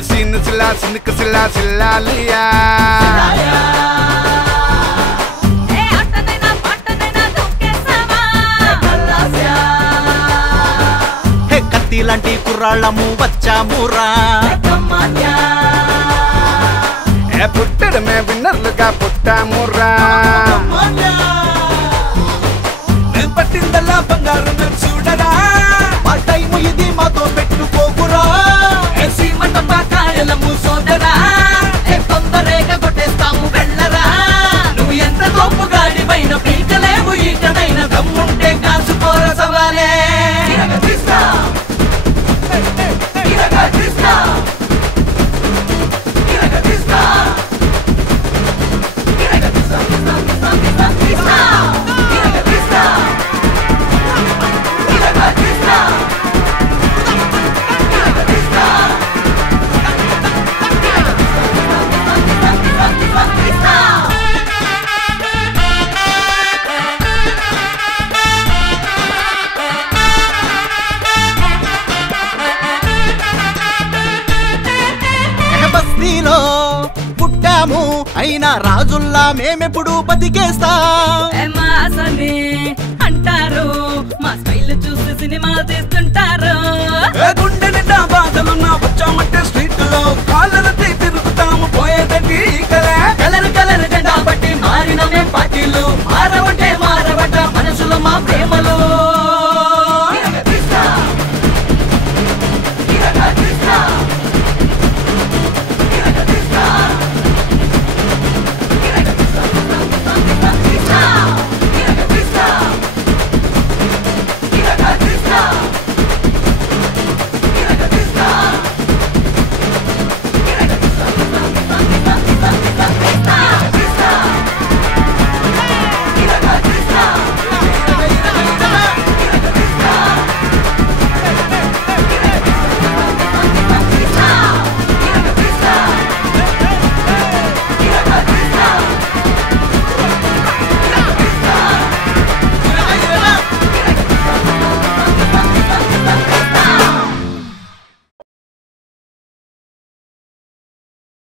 scene सिला sink सिला सिला लिया కత్తి లాంటి కుర్రాళ్ళము వచ్చామురా పుట్టడమే విన్నర్లుగా పుట్టామురా పట్టిందల్లా బంగారం చూడరా మా టైము ఇది మాతో పెట్టుకోకురా కాయలము సోదరా తొందరగా కొట్టేస్తాము వెళ్ళరా నువ్వు ఎంత గొప్ప గాడిపైన పీకలేవు ఈటనైనా దమ్ముంటే కాసుకోర సవాలే పుట్టాము అయినా రాజుల్లా మేమెప్పుడు బతికేస్తాం అంటారు మా స్టైల్ చూసి సినిమా తీస్తుంటారు గుండె నిండా బాధలున్నా వచ్చామంటే స్ట్రీట్ లో కాళ్ళ